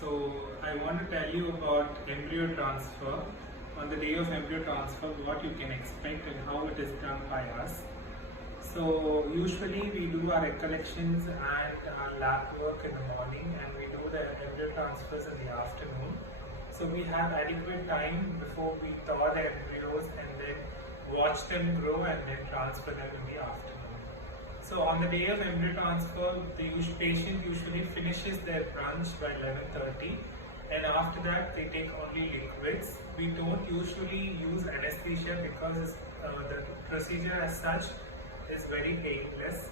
So I want to tell you about embryo transfer. On the day of embryo transfer, what you can expect and how it is done by us. So usually we do our recollections and our lab work in the morning, and we do the embryo transfers in the afternoon. So we have adequate time before we thaw the embryos and then watch them grow and then transfer them in the afternoon. So on the day of embryo transfer, the patient usually finishes their brunch by 11:30, and after that they take only liquids. We don't usually use anesthesia because the procedure as such is very painless.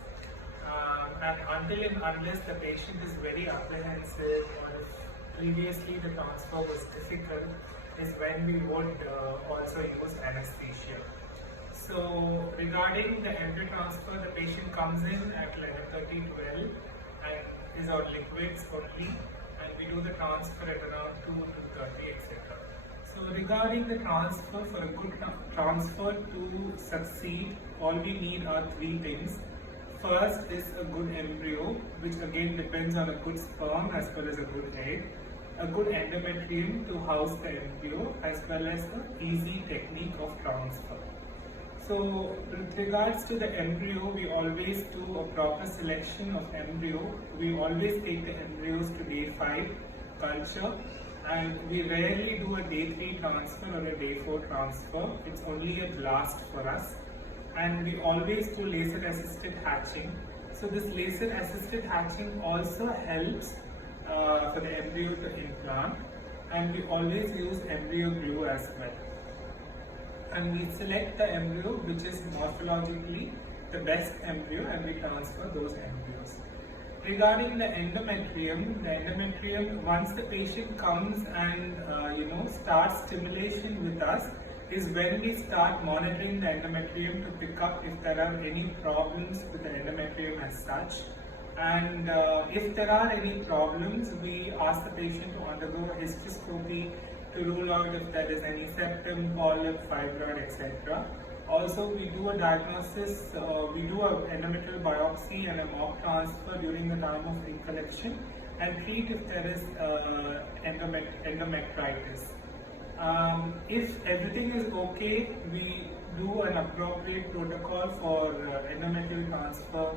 And until and unless the patient is very apprehensive, or if previously the transfer was difficult, is when we would also use anesthesia. So regarding the embryo transfer, the patient comes in at 11:30, 12 and is on liquids only, and we do the transfer at around 2 to 30, etc. So regarding the transfer, for a good transfer to succeed, all we need are three things. First is a good embryo, which again depends on a good sperm as well as a good egg, a good endometrium to house the embryo, as well as an easy technique of transfer. So with regards to the embryo, we always do a proper selection of embryo. We always take the embryos to day 5 culture, and we rarely do a day 3 transfer or a day 4 transfer. It's only a blast for us. And we always do laser assisted hatching. So this laser assisted hatching also helps for the embryo to implant, and we always use embryo glue as well. And we select the embryo which is morphologically the best embryo, and we transfer those embryos. Regarding the endometrium, once the patient comes and starts stimulation with us, is when we start monitoring the endometrium to pick up if there are any problems with the endometrium as such. And if there are any problems, we ask the patient to undergo a hysteroscopy to rule out if there is any septum, polyp, fibroid, etc. Also, we do a diagnosis, we do an endometrial biopsy and a mock transfer during the time of recollection, and treat if there is endometritis. If everything is okay, we do an appropriate protocol for endometrial transfer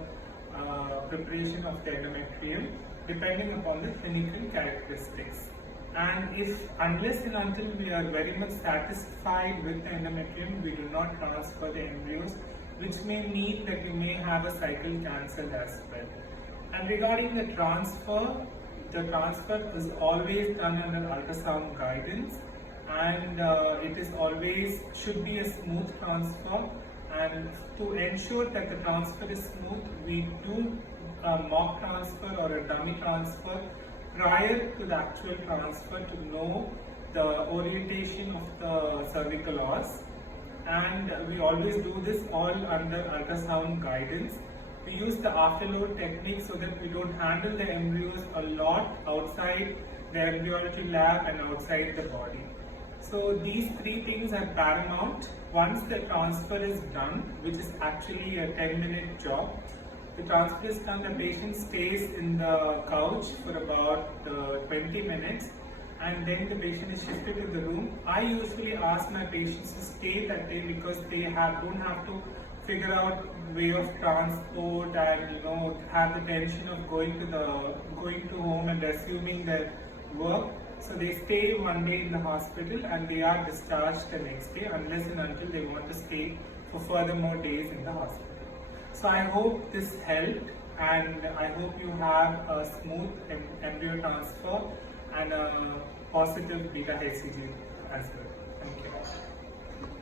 preparation of the endometrium, depending upon the clinical characteristics. And unless and until we are very much satisfied with the endometrium, we do not transfer the embryos, which may mean that we may have a cycle cancelled as well. And regarding the transfer is always done under ultrasound guidance, and it is always should be a smooth transfer. And to ensure that the transfer is smooth, we do a mock transfer or a dummy transfer prior to the actual transfer to know the orientation of the cervical os, and we always do this all under ultrasound guidance. We use the afterload technique so that we don't handle the embryos a lot outside the embryology lab and outside the body. So these three things are paramount. Once the transfer is done, which is actually a 10-minute job, the transfer is done, the patient stays in the couch for about 20 minutes, and then the patient is shifted to the room. I usually ask my patients to stay that day because they don't have to figure out way of transport and have the tension of going to home and resuming their work. So they stay one day in the hospital and they are discharged the next day, unless and until they want to stay for further more days in the hospital. So I hope this helped, and I hope you have a smooth embryo transfer and a positive beta HCG as well. Thank you.